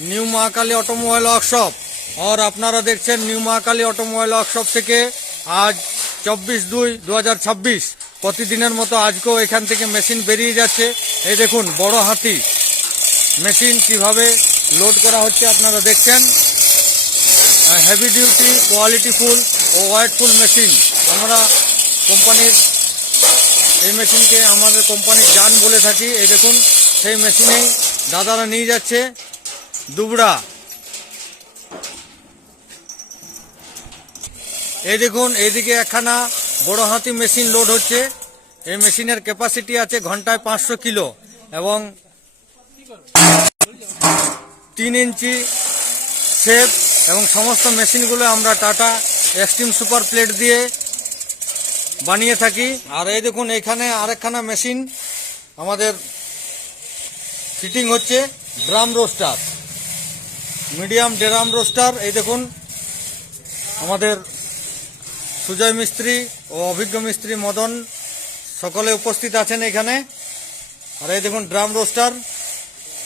New Mahakali automobile workshop और আপনারা দেখছেন নিউ মহাকালী অটোমোবাইল ওয়ার্কশপ থেকে আজ 24/2/2026 প্রতিদিনের মতো আজকেও এখান থেকে মেশিন বেরিয়ে যাচ্ছে। এই দেখুন বড় হাতি মেশিন কিভাবে লোড করা হচ্ছে আপনারা দেখছেন। হেভি ডিউটি কোয়ালিটিফুল ও ওয়েটফুল মেশিন। আমরা কোম্পানির এই মেশিনকে আমাদের কোম্পানির জান বলে থাকি। এই দেখুন সেই মেশিনেই দাদারা নিয়ে যাচ্ছে দুবড়া। এই দেখুন এইদিকে একখানা বড় হাতি মেশিন লোড হচ্ছে। এই মেশিনের ক্যাপাসিটি আছে ঘন্টায় 500 কিলো এবং 3 ইঞ্চি শেপ এবং সমস্ত মেশিনগুলো আমরা টাটা এক্সট্রিম সুপার প্লেট দিয়ে বানিয়ে থাকি। আর এই দেখুন এখানে আরেকখানা মেশিন আমাদের ফিটিং হচ্ছে drum roaster, medium drum roaster. এই দেখুন আমাদের সুজয় মিস্ত্রি ও অভিজ্ঞ মিস্ত্রি মদন সকলে উপস্থিত আছেন এখানে। আর এই দেখুন ড্রাম রোস্টার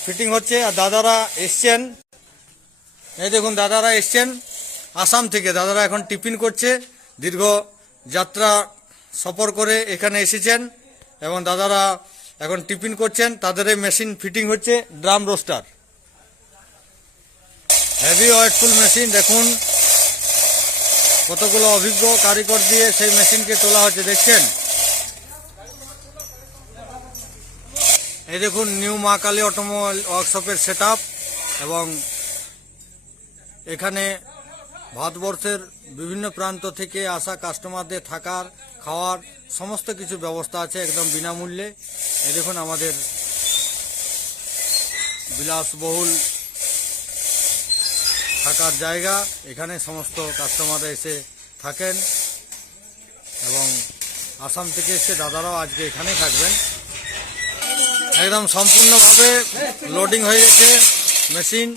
ফিটিং হচ্ছে। আর দাদারা এসছেন, এই দেখুন দাদারা এসছেন আসাম থেকে। দাদারা এখন টিফিন করছে, দীর্ঘ যাত্রা সফর করে এখানে এসেছেন এবং দাদারা এখন টিফিন করছেন। তাদের এই মেশিন ফিটিং হচ্ছে drum roaster, heavy weightful machine. দেখুন কতগুলো অভিজ্ঞ কারিগর দিয়ে সেই মেশিনকে তোলা হচ্ছে, দেখছেন। এই দেখুন নিউ মহাকালী অটোমোবাইল ওয়ার্কশপের সেটআপ এবং এখানে ভারতবর্ষের বিভিন্ন প্রান্ত থেকে আসা কাস্টমারদের থাকার খাওয়ার সমস্ত কিছু ব্যবস্থা আছে একদম বিনামূল্যে। এই দেখুন আমাদের বিলাসবহুল থাকার জায়গা, এখানে সমস্ত কাস্টমাররা এসে থাকেন এবং আসাম থেকে এসে দাদারাও আজকে এখানেই থাকবেন। একদম সম্পূর্ণভাবে লোডিং হয়ে গেছে মেশিন।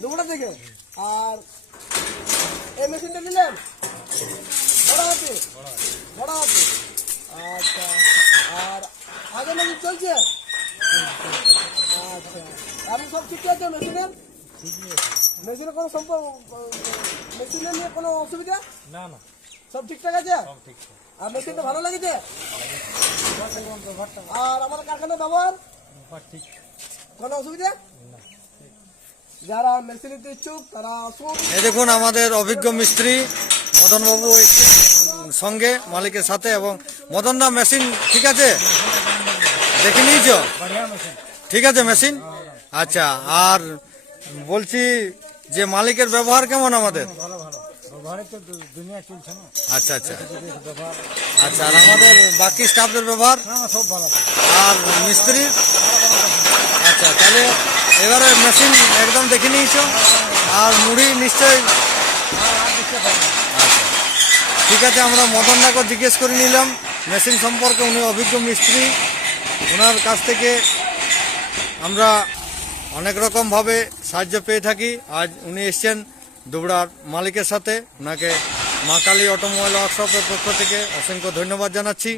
দুপুরা থেকে আর এই মেশিনটা নিলেন বড় হাতে। আচ্ছা, আর আগে মেশিন চলছে। আচ্ছা, আপনি সব ঠিক আছে মেশিনের? মেশিনের কোনো সম্পর্ক, মেশিনের নিয়ে কোনো অসুবিধা না? সব ঠিকঠাক আছে। আর মেশিনটা ভালো লেগেছে। আর আমাদের কারখানার ব্যবহার ঠিক, কোনো অসুবিধা? যারা মেশিন নিতে ইচ্ছুক তারা আসুন। এই দেখুন আমাদের অভিজ্ঞ মিস্ত্রি মদন বাবু এসছেন সঙ্গে মালিকের সাথে। এবং মদন দা মেশিন ঠিক আছে, দেখে নিয়েছ? ঠিক আছে মেশিন। আচ্ছা, আর বলছি যে মালিকের ব্যবহার কেমন আমাদের? আচ্ছা আচ্ছা আচ্ছা। আর আমাদের বাকি স্টাফদের ব্যবহার আর মিস্ত্রির? আচ্ছা, তাহলে এবারে মেশিন একদম দেখে নিয়েছ আর মুড়ি নিশ্চয়ই? আচ্ছা ঠিক আছে, আমরা মদন দাকে জিজ্ঞেস করে নিলাম মেশিন সম্পর্কে। উনি অভিজ্ঞ মিস্ত্রি, ওনার কাছ থেকে আমরা অনেক রকমভাবে সাহায্য পেয়ে থাকি। আজ উনি এসছেন দুবড়ার মালিকের সাথে, ওনাকে মহাকালী অটোমোবাইল ওয়ার্কশপের পক্ষ থেকে অসংখ্য ধন্যবাদ জানাচ্ছি।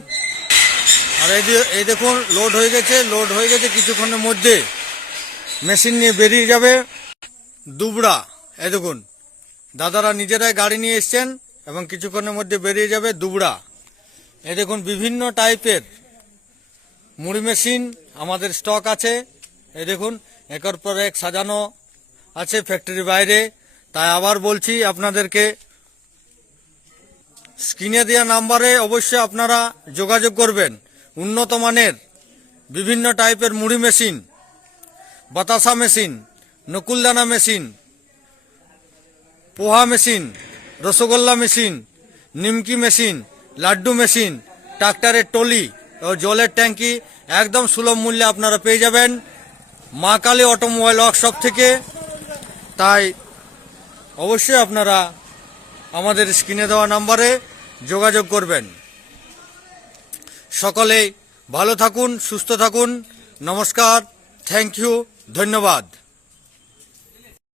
আর এই দেখুন লোড হয়ে গেছে কিছুক্ষণের মধ্যে মেশিন নিয়ে বেরিয়ে যাবে দুবড়া। এই দেখুন দাদারা নিজেরাই গাড়ি নিয়ে এসছেন এবং কিছুক্ষণের মধ্যে বেরিয়ে যাবে দুবড়া। এই দেখুন বিভিন্ন টাইপের মুড়ি মেশিন আমাদের স্টক আছে। এই দেখুন একের পর এক সাজানো আছে ফ্যাক্টরির বাইরে। তাই আবার বলছি আপনাদেরকে, স্ক্রিনে দেওয়া নাম্বারে অবশ্যই আপনারা যোগাযোগ করবেন। উন্নত মানের বিভিন্ন টাইপের মুড়ি মেশিন, বাতাসা মেশিন, নকুলদানা মেশিন, পোহা মেশিন, রসগোল্লা মেশিন, নিমকি মেশিন, লাড্ডু মেশিন, ট্রাক্টরের টলি ও জলের ট্যাঙ্কি একদম সুলভ মূল্যে আপনারা পেয়ে যাবেন মহাকালী অটোমোবাইল ওয়ার্কশপ থেকে। তাই অবশ্যই আপনারা আমাদের স্ক্রিনে দেওয়া নাম্বারে যোগাযোগ করবেন। সকলেই ভালো থাকুন, সুস্থ থাকুন। নমস্কার, থ্যাংক ইউ, ধন্যবাদ।